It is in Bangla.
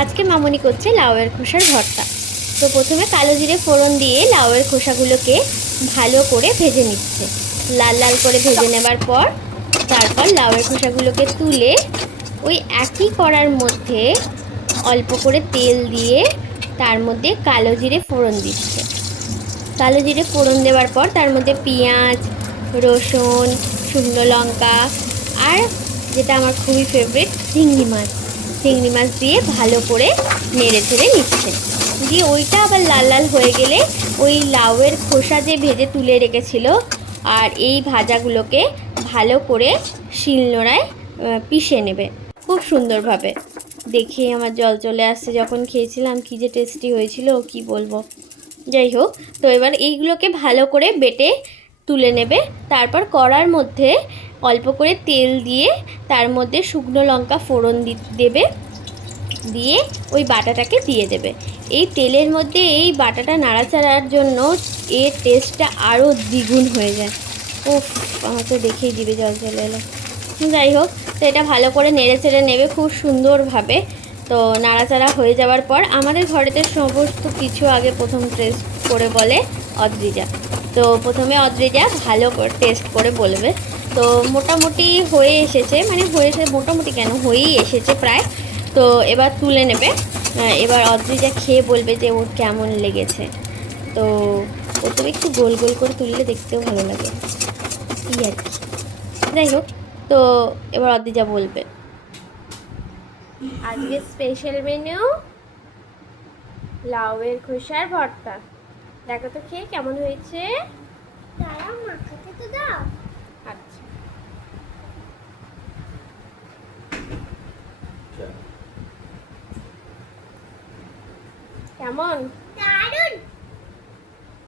আজকে মামনি করছে লাউয়ের খোসার ভর্তা। তো প্রথমে কালো জিরে ফোড়ন দিয়ে লাউয়ের খোসাগুলোকে ভালো করে ভেজে নিচ্ছে। লাল লাল করে ভেজে নেবার পর তারপর লাউয়ের খোসাগুলোকে তুলে ওই একই কড়ার মধ্যে অল্প করে তেল দিয়ে তার মধ্যে কালো জিরে ফোড়ন দিচ্ছে। কালো জিরে ফোড়ন দেওয়ার পর তার মধ্যে পেঁয়াজ, রসুন, শুকনো লঙ্কা আর যেটা আমার খুবই ফেভারিট চিংড়ি মাছ দিয়ে ভালো করে নেড়ে চেড়ে নিচ্ছে। দিয়ে ওইটা আবার লাল লাল হয়ে গেলে ওই লাউয়ের খোসা যে ভেজে তুলে রেখেছিল আর এই ভাজাগুলোকে ভালো করে শিলনোড়ায় পিষে নেবে খুব সুন্দরভাবে। দেখে আমার জল চলে আসছে, যখন খেয়েছিলাম কী যে টেস্টি হয়েছিল কি বলবো। যাই হোক, তো এবার এইগুলোকে ভালো করে বেটে তুলে নেবে। তারপর কড়ার মধ্যে অল্প করে তেল দিয়ে তার মধ্যে শুকনো লঙ্কা ফোড়ন দেবে, দিয়ে ওই বাটাটাকে দিয়ে দেবে। এই তেলের মধ্যে এই বাটাটা নাড়াচাড়ার জন্য এর টেস্টটা আরও দ্বিগুণ হয়ে যায়। উফ, আমার তো দেখেই জিভে জল চলে এলো। যাই হোক, তো এটা ভালো করে নেড়ে চেড়ে নেবে খুব সুন্দরভাবে। তো নাড়াচাড়া হয়ে যাওয়ার পর আমাদের ঘরেতে সমস্ত কিছু আগে প্রথম টেস্ট করে বলে অদ্রিজা। তো প্রথমে অদ্রিজা ভালো করে টেস্ট করে বলবে। তো মোটামুটি হয়ে এসেছে, মানে হয়েছে মোটামুটি কেন, হয়েই এসেছে প্রায়। তো এবার তুলে নেবে। এবার অদ্রিজা খেয়ে বলবে যে ওর কেমন লেগেছে। তো প্রথমে একটু গোল গোল করে তুললে দেখতেও ভালো লাগে এই আর কি। যাই হোক, তো এবার অদ্রিজা বলবে আজকে স্পেশাল মেনু লাউয়ের খোসার ভর্তা। দেখো তো খেয়ে কেমন হয়েছে। দাঁড়াও, মাখাতে তো দাও। আচ্ছা, কেমন?